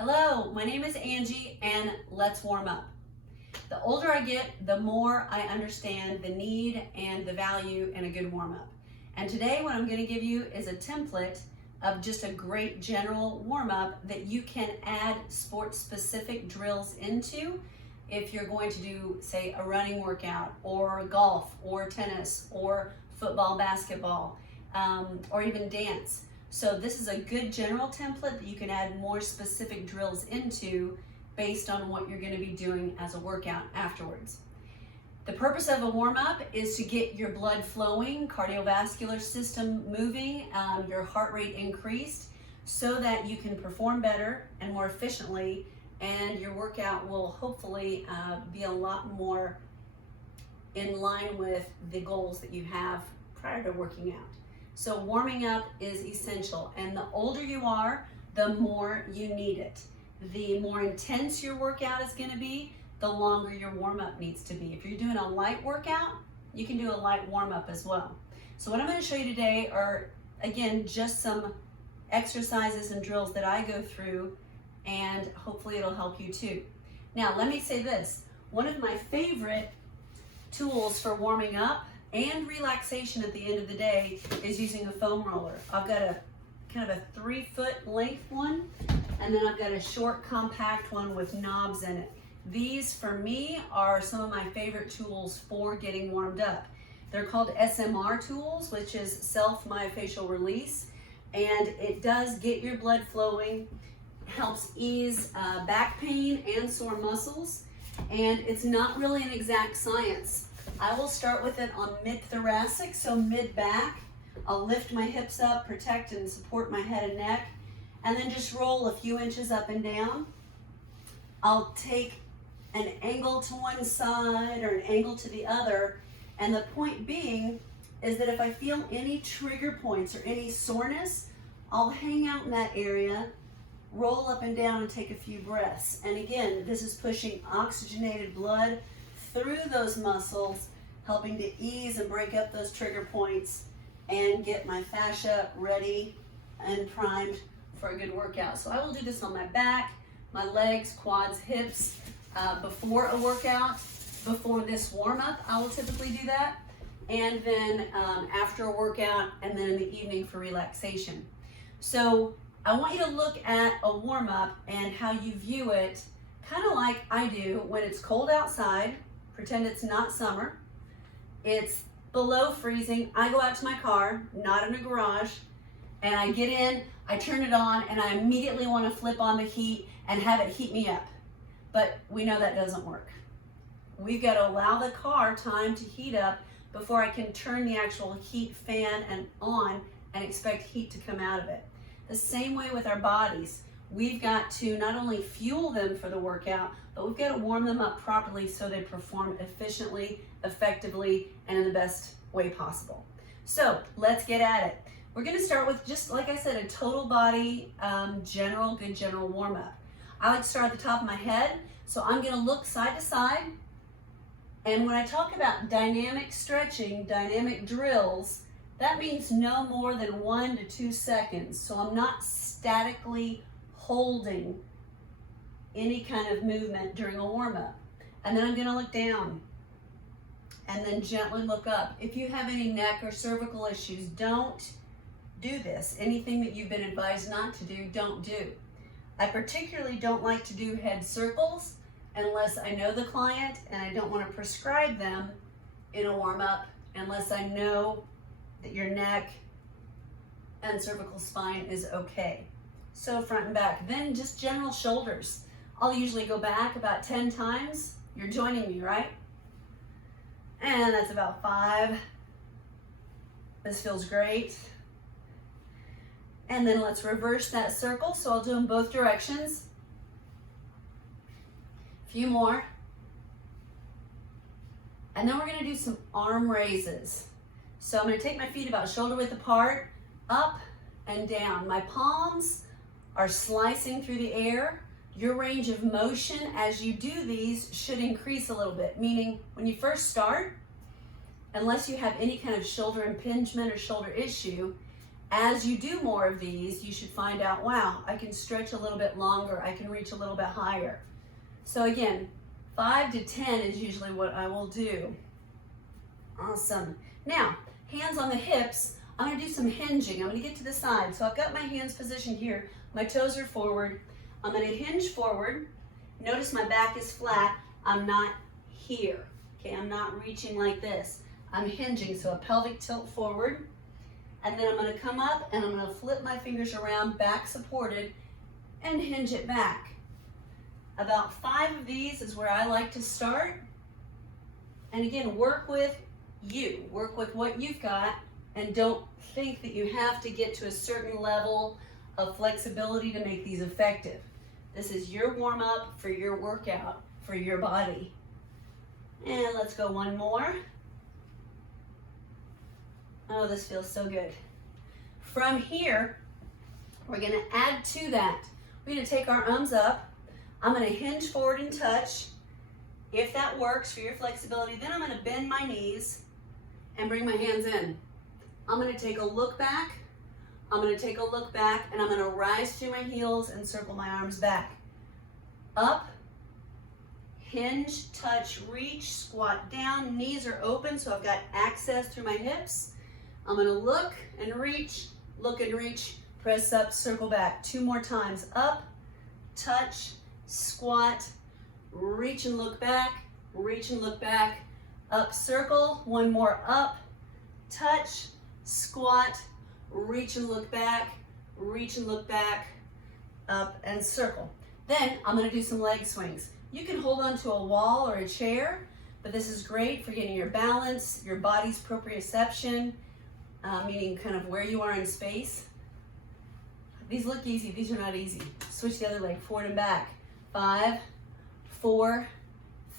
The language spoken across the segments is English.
Hello, my name is Angie and let's warm up. The older I get, the more I understand the need and the value in a good warm up. And today what I'm going to give you is a template of just a great general warm up that you can add sports specific drills into if you're going to do, say, a running workout or golf or tennis or football, basketball, or even dance. So this is a good general template that you can add more specific drills into based on what you're going to be doing as a workout afterwards. The purpose of a warm-up is to get your blood flowing, cardiovascular system moving, your heart rate increased so that you can perform better and more efficiently, and your workout will hopefully be a lot more in line with the goals that you have prior to working out. So warming up is essential, and the older you are, the more you need it. The more intense your workout is going to be, the longer your warm-up needs to be. If you're doing a light workout, you can do a light warm-up as well. So what I'm going to show you today are, again, just some exercises and drills that I go through, and hopefully it'll help you too. Now, let me say this. One of my favorite tools for warming up and relaxation at the end of the day is using a foam roller. I've got a kind of a 3-foot length one, and then I've got a short compact one with knobs in it. These for me are some of my favorite tools for getting warmed up. They're called SMR tools, which is self-myofascial release, and it does get your blood flowing, helps ease back pain and sore muscles, and it's not really an exact science. I will start with it on mid-thoracic, so mid-back. I'll lift my hips up, protect and support my head and neck, and then just roll a few inches up and down. I'll take an angle to one side or an angle to the other, and the point being is that if I feel any trigger points or any soreness, I'll hang out in that area, roll up and down and take a few breaths. And again, this is pushing oxygenated blood through those muscles, helping to ease and break up those trigger points and get my fascia ready and primed for a good workout. So I will do this on my back, my legs, quads, hips, before a workout. Before this warm-up, I will typically do that, and then after a workout, and then in the evening for relaxation. So I want you to look at a warm-up and how you view it, kind of like I do when it's cold outside. Pretend it's not summer. It's below freezing. I go out to my car, not in a garage, and I get in, I turn it on, and I immediately want to flip on the heat and have it heat me up. But we know that doesn't work. We've got to allow the car time to heat up before I can turn the actual heat fan on and expect heat to come out of it. The same way with our bodies. We've got to not only fuel them for the workout, but we've got to warm them up properly so they perform efficiently, effectively, and in the best way possible. So let's get at it. We're going to start with, just like I said, a total body good general warm up. I like to start at the top of my head, so I'm going to look side to side. And when I talk about dynamic stretching, dynamic drills, that means no more than 1 to 2 seconds. So I'm not statically holding any kind of movement during a warm-up. And then I'm going to look down and then gently look up. If you have any neck or cervical issues, don't do this. Anything that you've been advised not to do, don't do. I particularly don't like to do head circles unless I know the client, and I don't want to prescribe them in a warm-up unless I know that your neck and cervical spine is okay. So front and back. Then just general shoulders. I'll usually go back about 10 times. You're joining me, right? And that's about 5. This feels great. And then let's reverse that circle. So I'll do them both directions. A few more. And then we're going to do some arm raises. So I'm going to take my feet about shoulder width apart, up and down. My palms are slicing through the air. Your range of motion as you do these should increase a little bit, meaning when you first start, unless you have any kind of shoulder impingement or shoulder issue, As you do more of these, you should find out, wow, I can stretch a little bit longer, I can reach a little bit higher. So again, 5 to 10 is usually what I will do. Awesome. Now, hands on the hips, I'm gonna do some hinging. I'm gonna get to the side. So I've got my hands positioned here, my toes are forward. I'm gonna hinge forward. Notice my back is flat. I'm not here, okay? I'm not reaching like this. I'm hinging, so a pelvic tilt forward. And then I'm gonna come up and I'm gonna flip my fingers around, back supported, and hinge it back. About 5 of these is where I like to start. And again, work with you. Work with what you've got, and don't think that you have to get to a certain level of flexibility to make these effective. This is your warm-up for your workout, for your body. And let's go one more. Oh, this feels so good. From here, we're gonna add to that. We're gonna take our arms up. I'm gonna hinge forward and touch. If that works for your flexibility, then I'm gonna bend my knees and bring my hands in. I'm gonna take a look back. I'm gonna take a look back, and I'm gonna rise to my heels and circle my arms back. Up, hinge, touch, reach, squat down, knees are open, so I've got access through my hips. I'm gonna look and reach, press up, circle back. 2 more times. Up, touch, squat, reach and look back, up, circle. 1 more. Up, touch, squat, reach and look back, up and circle. Then I'm gonna do some leg swings. You can hold on to a wall or a chair, but this is great for getting your balance, your body's proprioception, meaning kind of where you are in space. These look easy, these are not easy. Switch the other leg, forward and back. 5, 4,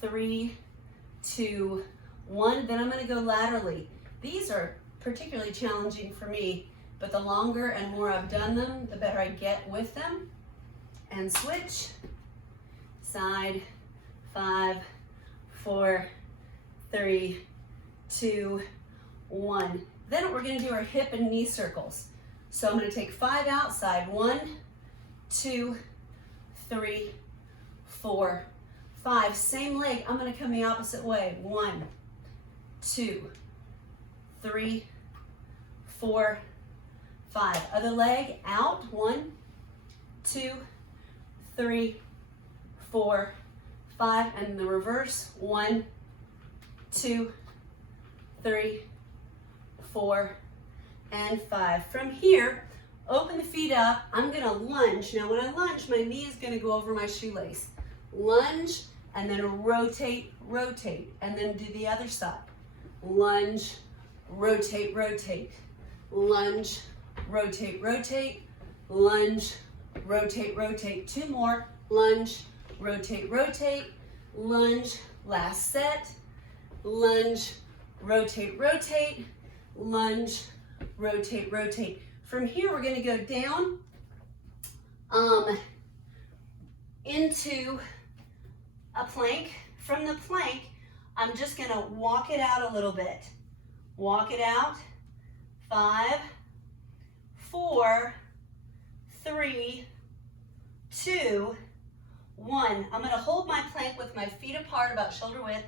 3, 2, 1. Then I'm gonna go laterally. These are particularly challenging for me, but the longer and more I've done them, the better I get with them. And switch, side, 5, 4, 3, 2, 1. Then we're gonna do our hip and knee circles. So I'm gonna take 5 outside. 1, 2, 3, 4, 5. Same leg, I'm gonna come the opposite way. 1, 2, 3, 4, 5. Other leg out. 1, 2, 3, 4, 5. And the reverse. 1, 2, 3, 4, and 5. From here, open the feet up. I'm gonna lunge. Now when I lunge, my knee is gonna go over my shoelace. Lunge, and then rotate, and then do the other side. Lunge, rotate, lunge, rotate, lunge, rotate. 2 more. Lunge, rotate, lunge. Last set. Lunge, rotate, lunge, rotate. From here, we're gonna go down into a plank. From the plank, I'm just gonna walk it out a little bit. Walk it out. 5, 4, 3, 2, 1. I'm gonna hold my plank with my feet apart about shoulder width,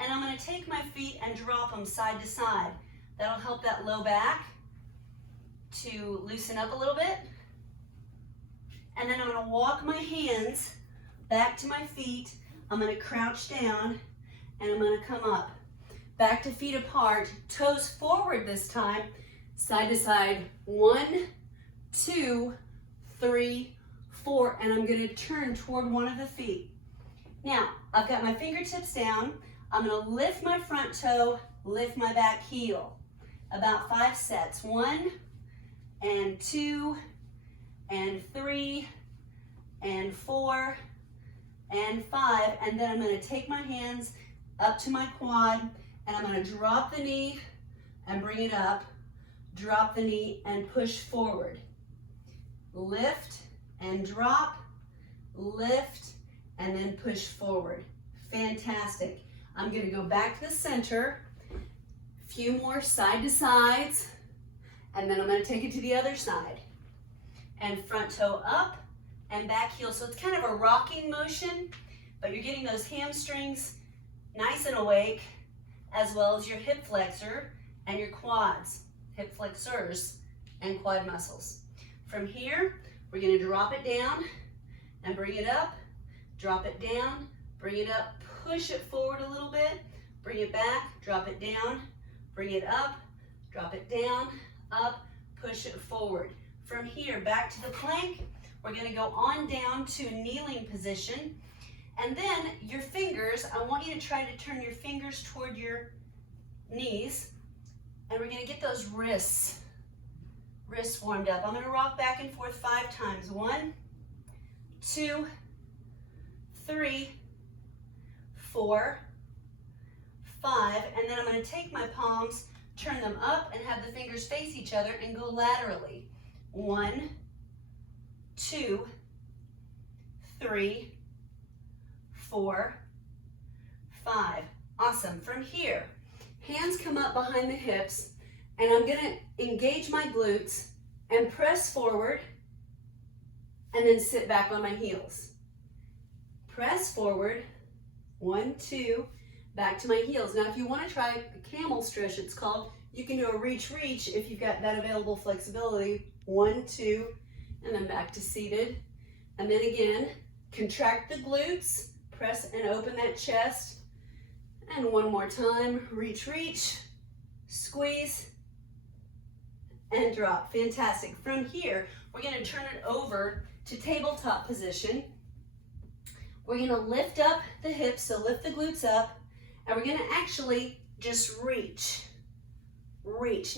and I'm gonna take my feet and drop them side to side. That'll help that low back to loosen up a little bit. And then I'm gonna walk my hands back to my feet. I'm gonna crouch down, and I'm gonna come up. Back to feet apart, toes forward this time, side to side. 1, 2, 3, 4, and I'm gonna turn toward one of the feet. Now, I've got my fingertips down. I'm gonna lift my front toe, lift my back heel. About 5 sets. 1, and 2, and 3, and 4, and 5. And then I'm gonna take my hands up to my quad, and I'm gonna drop the knee and bring it up, drop the knee and push forward. Lift and drop, lift, and then push forward. Fantastic. I'm gonna go back to the center, few more side to sides, And then I'm gonna take it to the other side. And front toe up and back heel. So it's kind of a rocking motion, but you're getting those hamstrings nice and awake, as well as your hip flexor and your quads, hip flexors and quad muscles. From here, we're gonna drop it down and bring it up, drop it down, bring it up, push it forward a little bit, bring it back, drop it down, bring it up, drop it down, up, push it forward. From here, back to the plank, we're gonna go on down to kneeling position. And then your fingers, I want you to try to turn your fingers toward your knees. And we're gonna get those wrists warmed up. I'm gonna rock back and forth 5 times. 1, 2, 3, 4, 5. And then I'm gonna take my palms, turn them up and have the fingers face each other and go laterally. 1, 2, 3, 4, 5. Awesome. From here, hands come up behind the hips, and I'm gonna engage my glutes and press forward and then sit back on my heels. Press forward, 1, 2, back to my heels. Now if you wanna try a camel stretch, it's called, you can do a reach if you've got that available flexibility. 1, 2, and then back to seated. And then again, contract the glutes, press and open that chest. And one more time, reach, squeeze, and drop. Fantastic. From here, we're gonna turn it over to tabletop position. We're gonna lift up the hips, so lift the glutes up, and we're gonna actually just reach.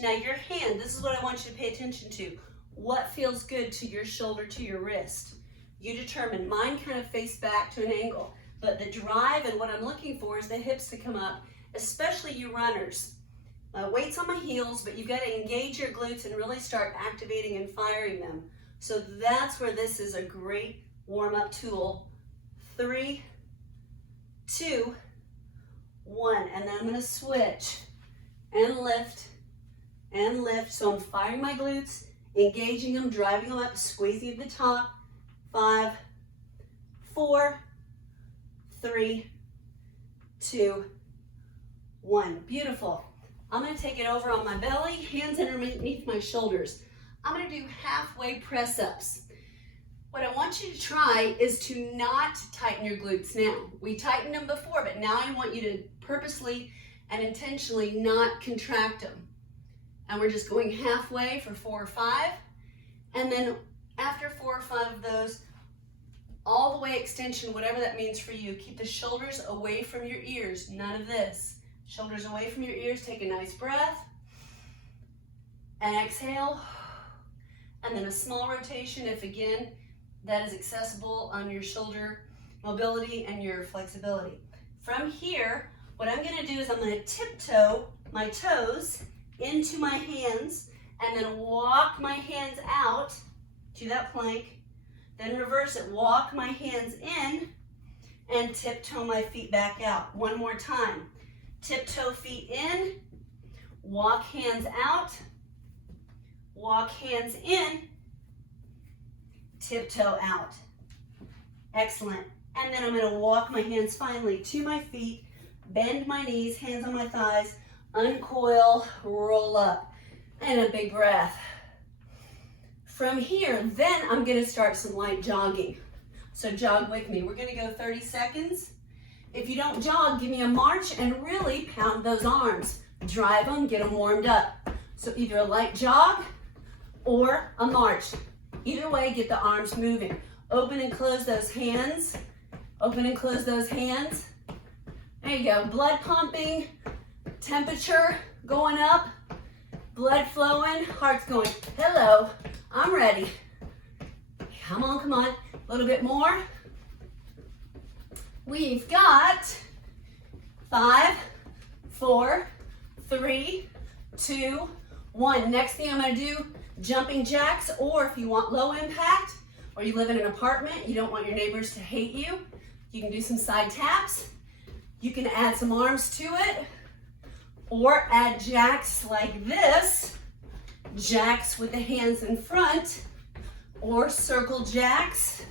Now your hand, this is what I want you to pay attention to. What feels good to your shoulder, to your wrist? You determine. Mine kind of face back to an angle, but the drive and what I'm looking for is the hips to come up, especially you runners. Weight's on my heels, but you've got to engage your glutes and really start activating and firing them. So that's where this is a great warm-up tool. 3, 2, 1, and then I'm going to switch and lift. So I'm firing my glutes, engaging them, driving them up, squeezing at the top. 5, 4, 3, 2, 1. Beautiful. I'm going to take it over on my belly, hands underneath my shoulders. I'm going to do halfway press-ups. What I want you to try is to not tighten your glutes now. We tightened them before, but now I want you to purposely and intentionally not contract them. And we're just going halfway for 4 or 5. And then after 4 or 5 of those, all the way extension, whatever that means for you. Keep the shoulders away from your ears. None of this. Shoulders away from your ears. Take a nice breath. And exhale. And then a small rotation if, again, that is accessible on your shoulder mobility and your flexibility. From here, what I'm going to do is I'm going to tiptoe my toes into my hands and then walk my hands out to that plank. Then reverse it, walk my hands in and tiptoe my feet back out. One more time. Tiptoe feet in, walk hands out, walk hands in, tiptoe out. Excellent. And then I'm going to walk my hands finally to my feet, bend my knees, hands on my thighs, uncoil, roll up, and a big breath. From here, then I'm going to start some light jogging. So jog with me. We're going to go 30 seconds. If you don't jog, give me a march and really pound those arms. Drive them, get them warmed up. So either a light jog or a march. Either way, get the arms moving. Open and close those hands. Open and close those hands. There you go. Blood pumping, temperature going up, blood flowing, heart's going, hello, I'm ready. Come on, come on. A little bit more. We've got 5, 4, 3, 2, 1. Next thing I'm going to do, jumping jacks, or if you want low impact, or you live in an apartment, you don't want your neighbors to hate you, you can do some side taps. You can add some arms to it, or add jacks like this jacks with the hands in front or circle jacks,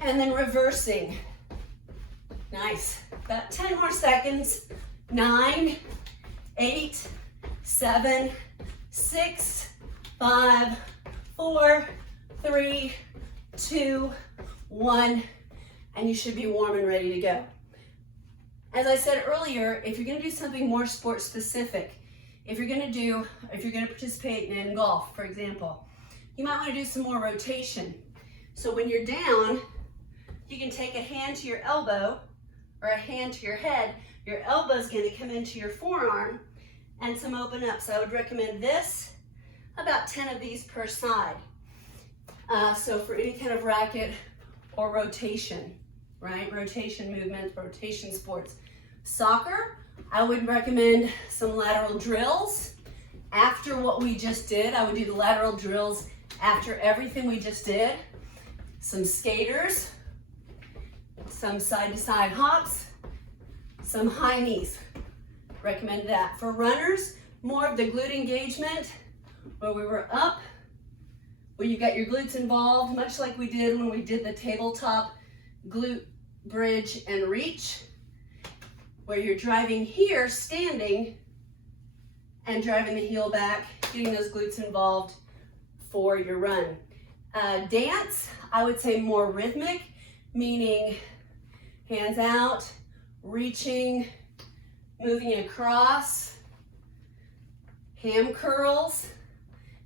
and then reversing. Nice. About 10 more seconds. 9, 8, 7, 6, 5, 4, 3, 2, 1, and you should be warm and ready to go. As I said earlier, if you're going to do something more sport specific, if you're going to participate in golf, for example, you might want to do some more rotation. So when you're down, you can take a hand to your elbow or a hand to your head. Your elbow is going to come into your forearm and some open up. So I would recommend this, about 10 of these per side. So for any kind of racket or rotation, right? Rotation movement, rotation sports. Soccer, I would recommend some lateral drills. After what we just did, I would do the lateral drills after everything we just did. Some skaters, some side-to-side hops, some high knees. Recommend that. For runners, more of the glute engagement, where we were up, where you got your glutes involved, much like we did when we did the tabletop glute bridge and reach, where you're driving here, standing, and driving the heel back, getting those glutes involved for your run. Dance, I would say more rhythmic, meaning hands out, reaching, moving across, ham curls,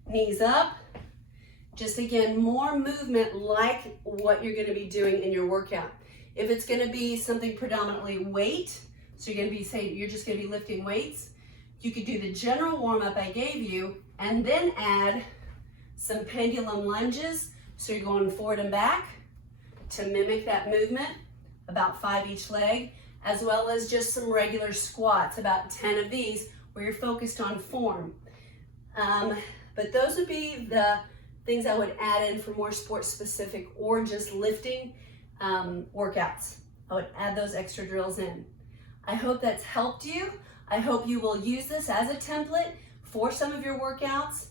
knees up. Just again, more movement like what you're gonna be doing in your workout. If it's gonna be something predominantly weight, so you're gonna be saying you're just gonna be lifting weights, you could do the general warm up I gave you and then add some pendulum lunges. So you're going forward and back to mimic that movement, about 5 each leg, as well as just some regular squats, about 10 of these where you're focused on form. But those would be the things I would add in for more sport specific or just lifting workouts. I would add those extra drills in. I hope that's helped you. I hope you will use this as a template for some of your workouts.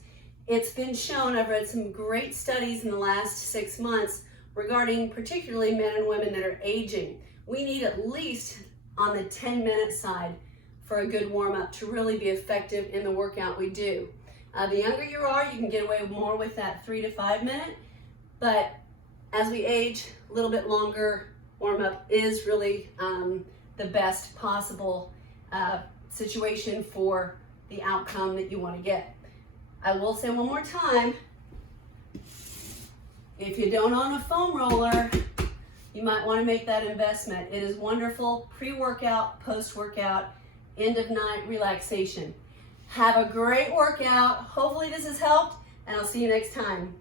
It's been shown, I've read some great studies in the last 6 months regarding particularly men and women that are aging. We need at least on the 10-minute side for a good warm-up to really be effective in the workout we do. The younger you are, you can get away more with that 3 to 5 minute, but as we age, a little bit longer warm-up is really the best possible situation for the outcome that you want to get. I will say one more time, if you don't own a foam roller, you might want to make that investment. It is wonderful pre-workout, post-workout, end-of-night relaxation. Have a great workout. Hopefully this has helped, and I'll see you next time.